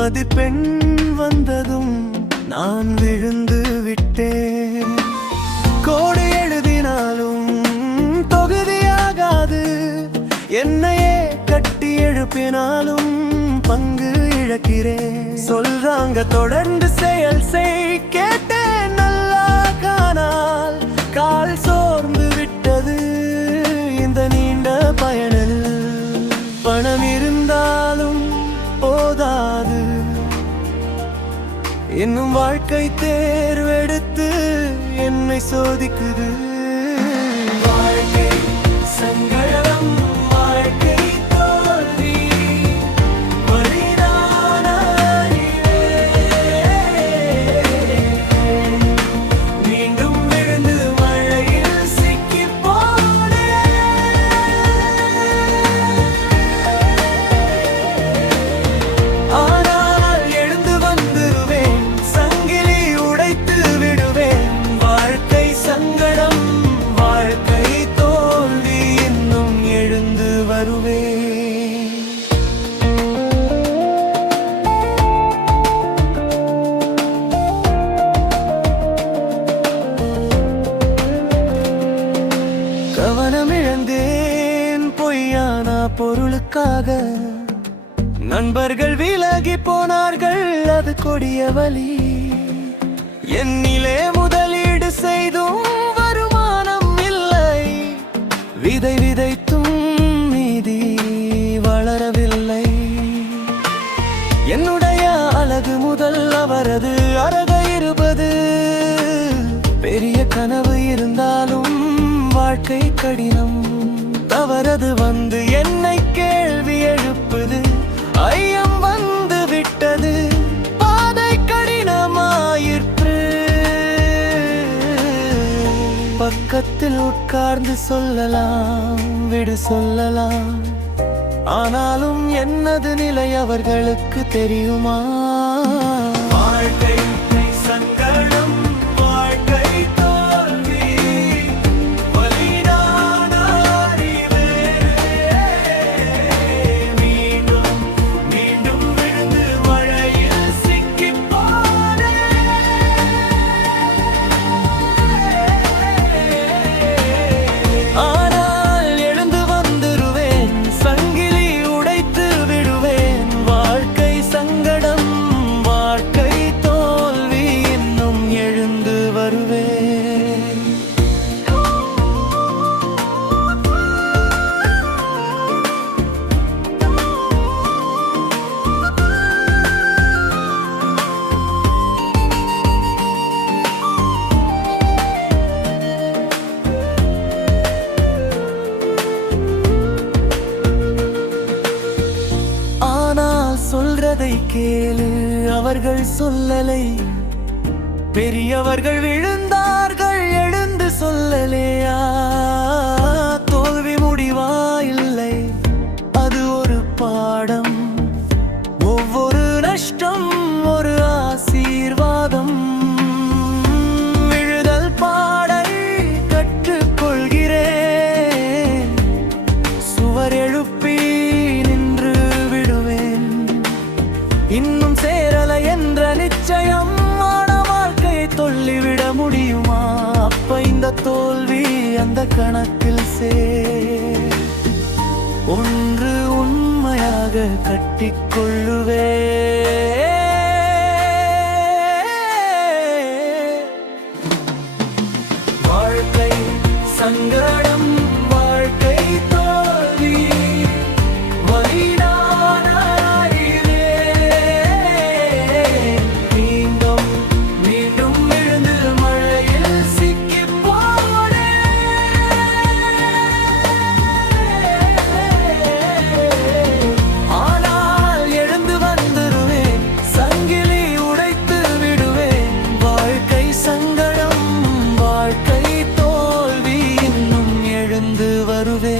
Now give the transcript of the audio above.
மதிப்பெண் வந்ததும் நான் விழுந்து விட்டேன். கோடு எழுதினாலும் தொகுதியாகாது, என்னையே கட்டி எழுப்பினாலும் பங்கு இழக்கிறேன். சொல்றாங்க தொடர்ந்து செயல் செய், கேட்டேன் நல்லா காணால் கால் சோர்ந்து விட்டது இந்த நீண்ட பயனில். பணம் இருந்தாலும் போதாது, இன்னும் வாழ்க்கை தேர்வெடுத்து என்னை சோதிக்குது. வாழ்க்கை சங்கடம், வாழ்க்கை தோல்வி, வலிதான மீண்டும் விழுந்து மழையில் சிக்கி போனேன். ஆனால் எழுந்து வந்துருவேன், சங்கிலி உடைத்து விடுவேன். வாழ்க்கை சங்கடம், வாழ்க்கை தோல்வி, இன்னும் எழுந்து வருவேன். கவனமிழந்தேன் பொய்யான பொருளுக்காக, நண்பர்கள் விலகி போனார்கள், அது கொடிய வலி. என்னிலே முதலீடு செய்தும் வருமானம் இல்லை, விதை விதைத்தும் மீதி வளரவில்லை. என்னுடைய அழகு முதல் அவரது அழக இருப்பது, பெரிய கனவு இருந்தாலும் வாழ்க்கை கடினம். தவறது வந்து என்னை கேள்வி எழுப்புது, ஐயம் வந்து விட்டது, பாதை கடினமாயிற்று. பக்கத்தில் உட்கார்ந்து சொல்லலாம், விடு சொல்லலாம், ஆனாலும் என்னது நிலை அவர்களுக்கு தெரியுமா? வாழ்க்கை சங்கடம், வாழ்க்கை தோல்வி, வலிதான அறிவே. மீண்டும் மீண்டும் விழுந்து மழையில் சிக்கி போனேன். ஆனால் எழுந்து வந்துருவேன், சங்கிலி உடைத்து விடுவேன். வாழ்க்கை சங்கடம், வாழ்க்கை தோல்வி, இன்னும் எழுந்து வருவேன். ஆனால் சொல்றதை கேளு, அவர்கள் சொல்லலை. பெரியவர்கள் விழுந்தார்கள், எழுந்து சொல்லலையா? தோல்வி முடிவா இல்லை, அது ஒரு பாடம். ஒவ்வொரு நஷ்டம் ஒரு ஆசீர்வாதம். விழுதல் பாடை கற்றுக்கொள்கிறேன், சுவர் எழுப்பி நின்று விடுவேன். இன்னும் சேரல என்ற நிச்சயம், ஆன வாழ்க்கையை தொல்லிவிட முடியுமா? அப்ப இந்த தோல்வி அந்த கணக்கில் ஒன்று உண்மையாக கட்டிக்கொள்ளுவே. வாழ்க்கை சங்கடம், வாழ்க்கை தோல்வி, வலிதான அறிவே. மீண்டும் மீண்டும் விழுந்து மழையில் சிக்கி போனேன். ஆனால் எழுந்து வந்துருவேன், சங்கிலி உடைத்து விடுவேன். வாழ்க்கை சங்கடம், வாழ்க்கை தோல்வி, இன்னும் எழுந்து வருவேன்.